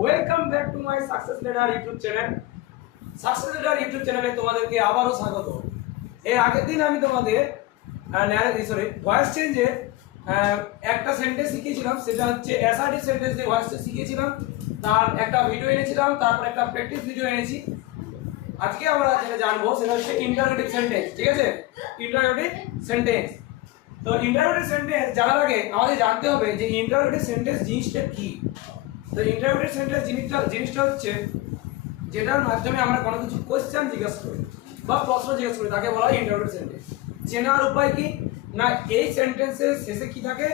Welcome back to my success ladder YouTube channel. Success ladder YouTube চ্যানেলে তোমাদেরকে আবারও স্বাগত। এর আগের দিন আমি তোমাদের ভয়েস চেঞ্জে একটা সেন্টেন্স শিখিয়েছিলাম, সেটা হচ্ছে অ্যাসার্টিভ সেন্টেন্স দিয়ে ভয়েস শিখিয়েছিলাম। তার একটা ভিডিও এনেছিলাম, তারপর একটা প্র্যাকটিস ভিডিও এনেছি। আজকে আমরা যেটা জানবো সেটা হচ্ছে ইন্টারোগেটিভ সেন্টেন্স। ঠিক আছে, ইন্টারোগেটিভ সেন্টেন্স। তো ইন্টারোগেটিভ সেন্টেন্স জানার আগে আমাদের জানতে হবে যে ইন্টারোগেটিভ সেন্টেন্স জিনিসটা কি। তো ইন্টারোগেটিভ সেন্টেন্স জিনিসটা হচ্ছে যেটার মাধ্যমে আমরা কোনো কিছু কোশ্চেন জিজ্ঞাসা করি বা প্রশ্ন জিজ্ঞাসা করি, তাকে বলা হয় ইন্টারোগেটিভ সেন্টেন্স। চেনার উপায় কি না, এই সেন্টেন্সের শেষে কি থাকে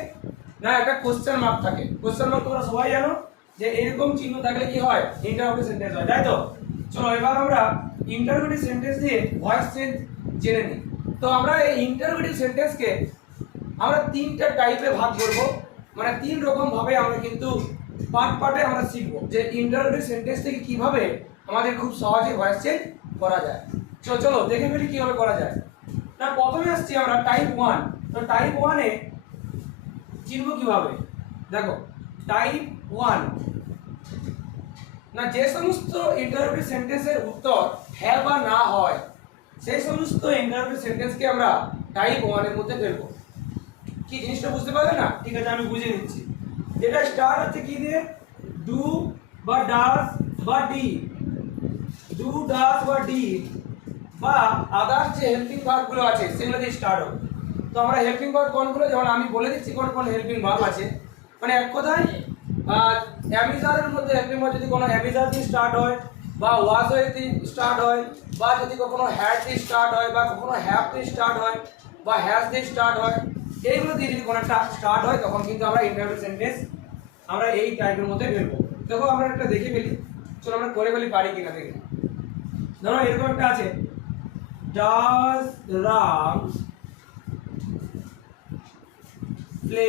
না, একটা কোশ্চেন মার্ক থাকে। কোশ্চেন মার্ক তোমরা সবাই জানো যে এরকম চিহ্ন থাকলে কি হয়, ইন্টারোগেটিভ সেন্টেন্স হয়, তাই তো? চলো এবার আমরা ইন্টারোগেটিভ সেন্টেন্স দিয়ে ভয়েস চেঞ্জ জেনে নিই। তো আমরা এই ইন্টারোগেটিভ সেন্টেন্সকে আমরা তিনটা টাইপে ভাগ করব, মানে তিন রকম ভাবে আমরা কিন্তু পার্টে আমরা শিখবো যে ইন্টারোগেটিভ সেন্টেন্স থেকে কিভাবে আমাদের খুব সহজে ভয়েস চেঞ্জ করা যায়। চলো দেখে ফেলি কিভাবে করা যায়। না, প্রথমে আসছি আমরা টাইপ 1। তো টাইপ 1 এ চিনব কিভাবে, দেখো টাইপ 1 না, যে সমস্ত ইন্টারোগেটিভ সেন্টেন্সের উত্তর হ্যাঁ বা না হয় সেই সমস্ত ইন্টারোগেটিভ সেন্টেন্সকে আমরা টাইপ 1 এর মধ্যে ফেলবো। কি জিনিসটা বুঝতে পারলে না? ঠিক আছে, আমি বুঝিয়ে দিচ্ছি। যেটা স্টার্ট হচ্ছে কি দিয়ে, ডু বা ডাজ বা ডি, ডু ডাজ বা ডি বা আদার্স যে হেল্পিং ভার্ব গুলো আছে সেগুলো দিয়ে স্টার্ট হবে। তো আমরা হেল্পিং ভার্ব কোনগুলো, যেমন আমি বলে দিচ্ছি কোন কোন হেল্পিং ভার্ব আছে। মানে এক কথায় অ্যামিজারের মধ্যে হেল্পিং ভার্ব যদি কোনো অ্যামিজার দিয়ে স্টার্ট হয় বা ওয়াজ দিয়ে স্টার্ট হয় বা যদি কখনো হ্যাড দিয়ে স্টার্ট হয় বা কখনো হ্যাভ দিয়ে স্টার্ট হয় বা হ্যাজ দিয়ে স্টার্ট হয়, এইগুলো দিয়ে যদি কোনো একটা স্টার্ট হয় তখন কিন্তু আমরা ইন্টারোগেটিভ সেন্টেন্স আমরা এই টাইপের মধ্যে ফেলবো। দেখো আমরা একটা দেখে ফেলি, চলো আমরা করে ফেলি পারি কিনা দেখি। ধরো এরকম একটা আছে, ডাজ রাম প্লে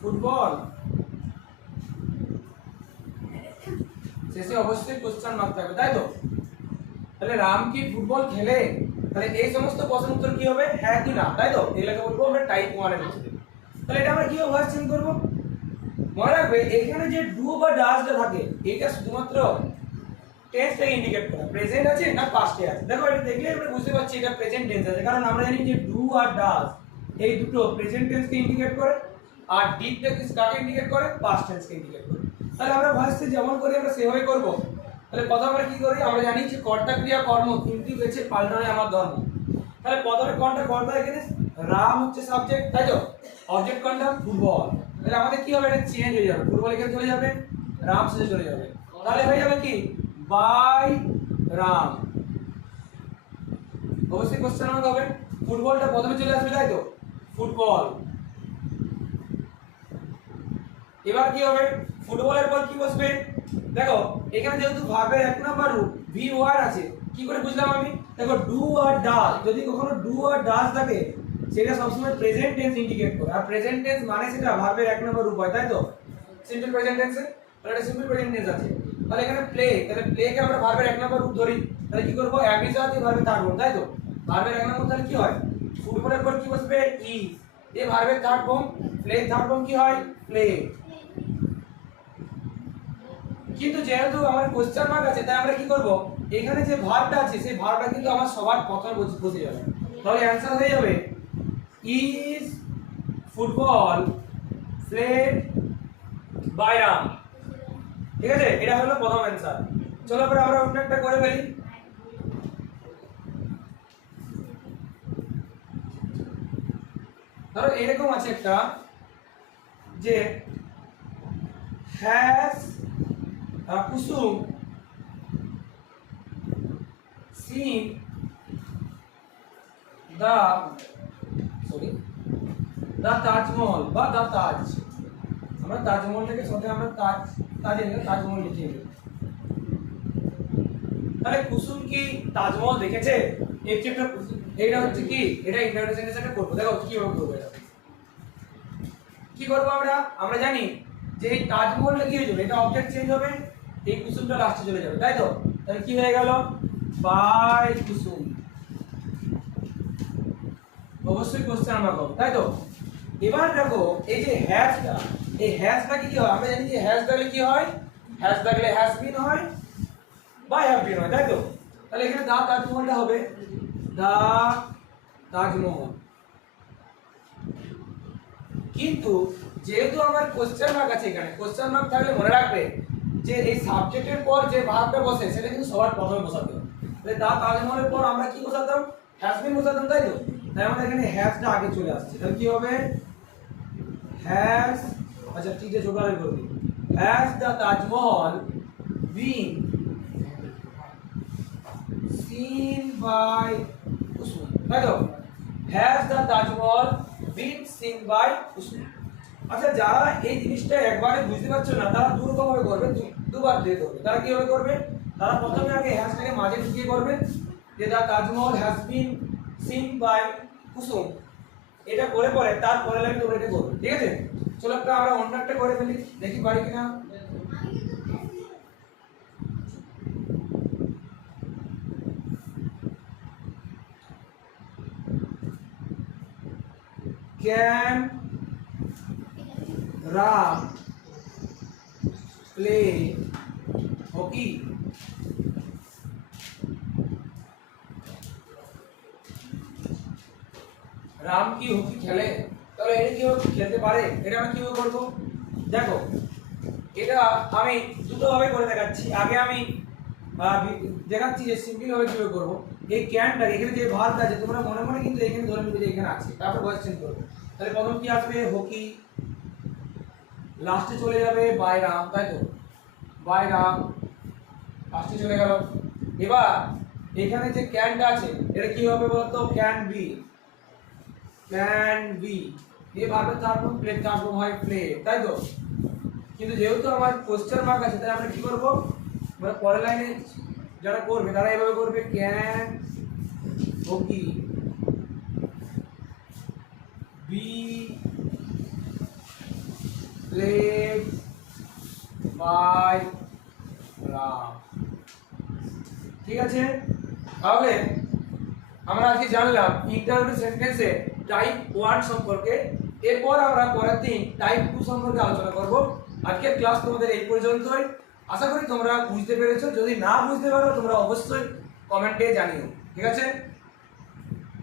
ফুটবল। শেষে অবশ্যই কোশ্চেন মার্ক থাকবে, তাই তো? তাহলে রাম কি ফুটবল খেলে? তাহলে এই সমস্ত প্রশ্নের উত্তর কি হবে, হ্যাঁ কি না, তাই তো? এগুলোকে বলবো আমরা টাইপ 1 এর মধ্যে। তাহলে এটা আমরা কিভাবে ভয়েস চেঞ্জ করব? মনে রাখবে এখানে যে ডু বা ডাজটা থাকে এটা শুধুমাত্র টেন্সটাকে ইন্ডিকেট করে, প্রেজেন্ট আছে না পাস্টে আছে। দেখো এটা দেখলে আমরা বুঝতে পারছি এটা প্রেজেন্ট টেন্স আছে, কারণ আমরা জানি যে ডু আর ডাজ এই দুটো প্রেজেন্ট টেন্সকে ইন্ডিকেট করে আর ডিডটা কাকে ইন্ডিকেট করে, পাস্ট টেন্সকে ইন্ডিকেট করে। তাহলে আমরা ভয়েসে যেমন করি আমরা সেভাবে করব। তাহলে প্রথমে আমরা কি করি, আমরা জানি যে কর্তা ক্রিয়া কর্ম তিনটি বেছে পাল্টানো আমার ধর্ম। তাহলে প্রথমে কোনটা কর্তা, এখানে রাম হচ্ছে সাবজেক্ট, তাই তো? অবজেক্ট কোনটা, ফুটবল। তাহলে আমাদের কি হবে, এটা চেঞ্জ হয়ে যাবে, ফুটবল এখানে চলে যাবে, রাম শেষে চলে যাবে। তাহলে হয়ে যাবে কি, বাই রাম। অবশ্যই কোশ্চেন মার্ক হবে, ফুটবলটা প্রথমে চলে আসবে, তাই তো? ফুটবল। এবার কি হবে, ফুটবলের পর কি বসবে? দেখো এখানে যেহেতু ভার্বের এক নাম্বার রূপ ভি ওয়ার আছে, কি করে বুঝলাম আমি? দেখো ডু আর ডাজ, যদি কখনো ডু আর ডাজ থাকে সেটা সবসময় প্রেজেন্ট টেন্স ইন্ডিকেট করে, আর প্রেজেন্ট টেন্স মানে সেটা ভার্বের এক নাম্বার রূপ হয়, তাই তো? সিম্পল প্রেজেন্ট টেন্সে তাহলে এটা সিম্পল প্রেজেন্ট টেন্স আছে। তাহলে এখানে প্লে, তাহলে প্লে কে আমরা ভার্বের এক নাম্বার রূপ ধরি, তাহলে কি করব, অ্যামিজার দিয়ে ভার্বের থার্ড ফর্ম, তাই তো? ভার্বের এক নাম্বার তাহলে কি হয়, ফুটবলের পর কি বসবে, ই। এই ভার্বের third form, play third form কি হয়, প্লে। কিন্তু যেহেতু আমার কোশ্চেন মার্ক আছে তাই আমরা কি করব, এখানে যে ভার্বটা আছে সেই ভার্বটা কিন্তু আমার সবার প্রথমে বসে যাবে। তাহলে অ্যানসার হয়ে যাবে is football played by Ram. ঠিক আছে, এটা হলো প্রথম অ্যানসার। চলো এবার আমরা অন্য একটা করে ফেলি। ধরো এরকম আছে একটা, যে has Kusum seen the Taj Mahal বা দা তাজ। আমরা তাজমহলটাকে সাথে আমরা তাজমহল লিখে নিই। তাহলে কুসুম কি তাজমহল দেখেছে? এইটা হচ্ছে কি, এটা ইন্টারোগেটিভ সেন্টেন্সে করব। দেখো কিভাবে করব এটা, কি করব আমরা, আমরা জানি যে এই তাজমহলটা কি হয়ে যাবে, এটা অবজেক্ট চেঞ্জ হবে, এই কুসুমটা লাস্টে চলে যাবে, তাই তো? তাহলে কি হয়ে গেল, বাই কুসুম। অবশ্যই কোশ্চেন আমরা করব, তাই তো? এবার দেখো এই যে হ্যাজটা, এই হ্যাজটা কি হয়? আমরা জানি যে হ্যাজ থাকলে কি হয়? হ্যাজ থাকলে হ্যাজ বিন হয় বা হ্যাভ বিন হয়, তাই তো? তাহলে এখানে দা তাজমহলটা হবে দা তাজমহল। কিন্তু যেহেতু আমার কোশ্চেন মার্ক আছে, এখানে কোশ্চেন মার্ক থাকলে মনে রাখবে যে এই সাবজেক্টের পর যে ভার্বটা বসে সেটা কিন্তু সবার প্রথমে বসাতে হবে। তাহলে দা তাজমহলের পর আমরা কি বসাতাম? হ্যাজ বিন বসাতাম, তাই তো? তাই আমাদের এখানে হ্যাজটা আগে চলে আসছে। তাহলে কি হবে? হ্যাজ, আচ্ছা ঠিক আছে, ছোট করে দিই। Has the Taj Mahal been seen by Kusum, তাই তো? Has the Taj Mahal been seen by Kusum. আচ্ছা, যারা এই জিনিসটা একবারে বুঝতে পারছো না তারা দুরকম ভাবে করবে, দুবার দিয়ে করবে। তারা কিভাবে করবে? তারা প্রথমে আগে হ্যাশটাকে মাঝে ঢুকিয়ে করবে যে the Taj Mahal has been seen by Kusum, এটা করে পরে তারপরে লাইন তোমরা এটা করবে, ঠিক আছে? চলো আমরা অন্য একটা করে ফেলি, দেখি পারি কিনা। Can Ram play hockey? Ram কি হকি খেলে? তাহলে এটা কি খেলতে পারে? এটা আমরা কিভাবে করব? দেখো, এটা আমি দুটো ভাবে করে দেখাচ্ছি। আগে আমি দেখাচ্ছি যে সিম্পল ভাবে কিভাবে করব। এই ক্যানটা এখানে যে ভার্বটা আছে তোমরা মনে মনে কিন্তু এখানে ধরে নিবে যে এখানে আছে, তারপর ভয়েস চেঞ্জ করবে। তাহলে প্রথম কি আসবে? হকি, লাস্টে চলে যাবে বাই রাম, তাই তো? বাই রাম লাস্টে চলে গেল। এবার এখানে যে ক্যানটা আছে এটা কি হবে বলতো? ক্যান বি, ক্যান বি এই ভার্বের তারপর প্লে, তারপর হয় প্লে, তাই তো? কিন্তু যেহেতু আমার কোশ্চেন মার্ক আছে তাই আমরা কি করব? আমরা পরের লাইনে যারা করবে তারা এভাবে করবে, can hockey be played by Ram, ঠিক আছে? তাহলে আমরা আজকে জানলাম ইন্টারভিউ সেন্টেন্সে টাইপ 1 সম্পর্কে। এরপর আমরা পরের দিন টাইপ 2 সম্পর্কে আলোচনা করব। আজকের ক্লাস তোমাদের এই পর্যন্তই। আশা করি তোমরা বুঝতে পেরেছো। যদি না বুঝতে পারো তোমরা অবশ্যই কমেন্টে জানিও, ঠিক আছে?